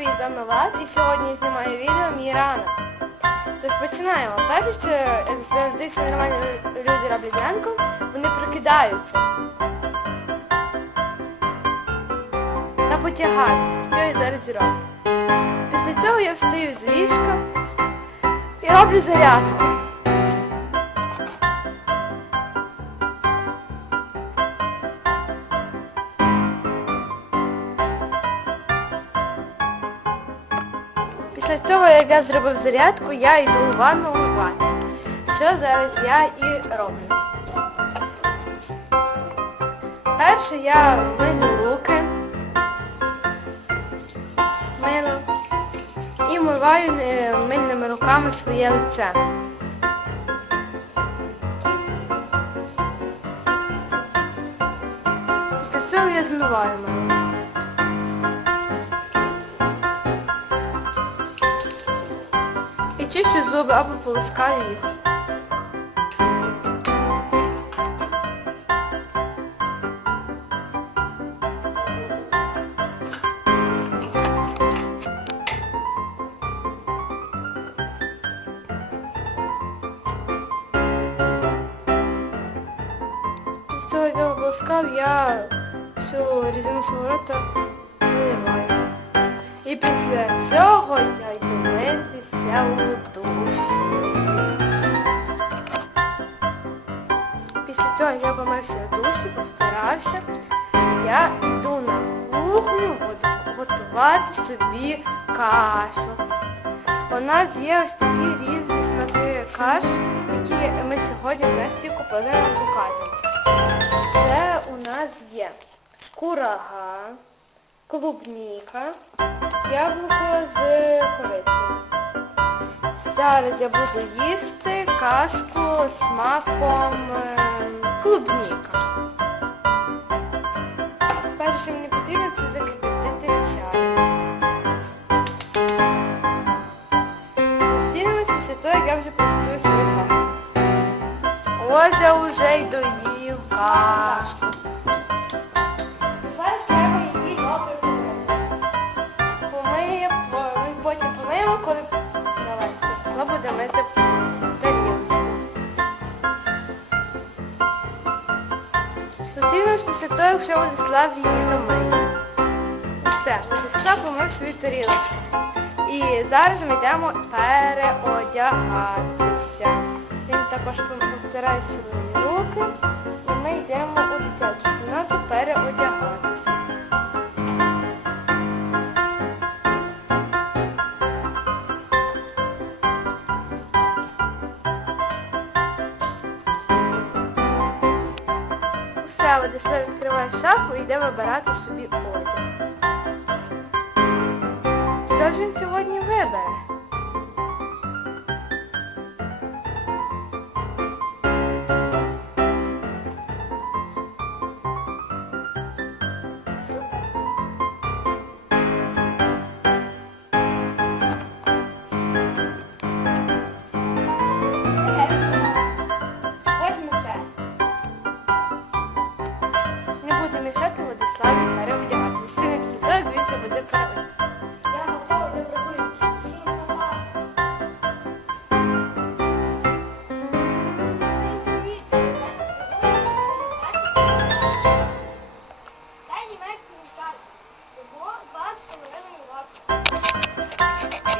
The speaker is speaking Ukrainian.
привіт, з вами Влад і сьогодні я знімаю відео мій ранок. Тож починаємо. Перше, що завжди всі нормальні люди роблять ранком, вони прокидаються. Та потягаються, що я зараз зроблю. Після цього я встаю з ліжка і роблю зарядку. Після цього, як я зробив зарядку, я йду в ванну вмиватися. Що зараз я і роблю. Перше я милю руки, мило і вмиваю е, мильними руками своє лице. Після цього я змиваю мило. І чищу зуби або полоскаю їх. Після того, як я полоскав, я всю різину свого рота виливаю. І після цього я йду митися у душі. Після цього я помився в душі, повтирався, я йду на кухню готувати собі кашу. У нас є ось такі різні смаки каш, які ми сьогодні з Настю купили на покажемо. Це у нас є курага, клубніка, яблуко з корицею. Зараз я буду їсти кашку з смаком ем, клубніка. Перше, що мені потрібно, це закипятити чаєм. Зустрінемось після того, як я вже приготую свою кашу. Ось я вже й доїв кашку. Зустрінемось після того, якщо Владислав її домиє. Все, Владислав помив свою тарілочку. І зараз ми йдемо переодягатися. Він також повтирає свої руки. Все, Владислав відкриває шафу і йде вибирати собі одяг. Що ж він сьогодні вибере? парку. Його два з половиною роки.